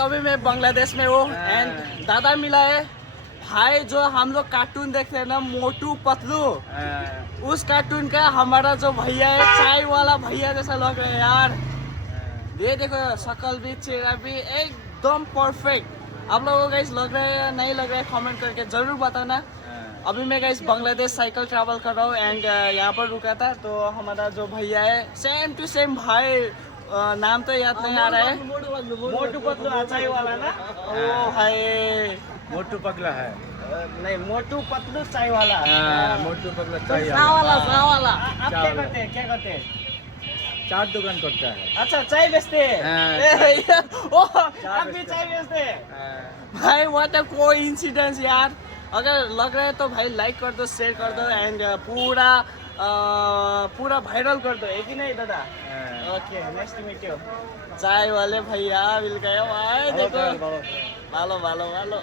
अभी मैं बांग्लादेश में हूँ एंड दादा मिला है भाई। जो हम लोग कार्टून देखते हैं ना मोटू पतलू, उस कार्टून का हमारा जो भैया है चाय वाला भैया जैसा लग रहा है यार। ये देखो शक्ल भी चेहरा भी एकदम परफेक्ट। आप लोगों को गाइस लग रहा है या नहीं लग रहा है कमेंट करके जरूर बताना। अभी मैं गाइस बांग्लादेश साइकिल ट्रैवल कर रहा हूँ एंड यहाँ पर रुका था तो हमारा जो भैया है सेम टू सेम भाई, नाम तो याद नहीं आ रहा है, मोटू पतलू चाय वाला ना। ओ भाई मोटू पगला है। नहीं मोटू पतलू चाय वाला। मोटू पगला चाय वाला आप क्या करते हैं, क्या करते हैं? चार दुकान करता है। अच्छा चाय बेचते हैं। ओ आप भी चाय बेचते हैं भाई। व्हाट अ कोइंसिडेंस यार। अगर लग रहा है तो भाई लाइक कर दो, शेयर कर दो एंड पूरा वायरल कर दो, है कि नहीं दादा? Okay nice to meet you. चाय वाले भैया मिल गए भाई, देखो भालो भालो भालो।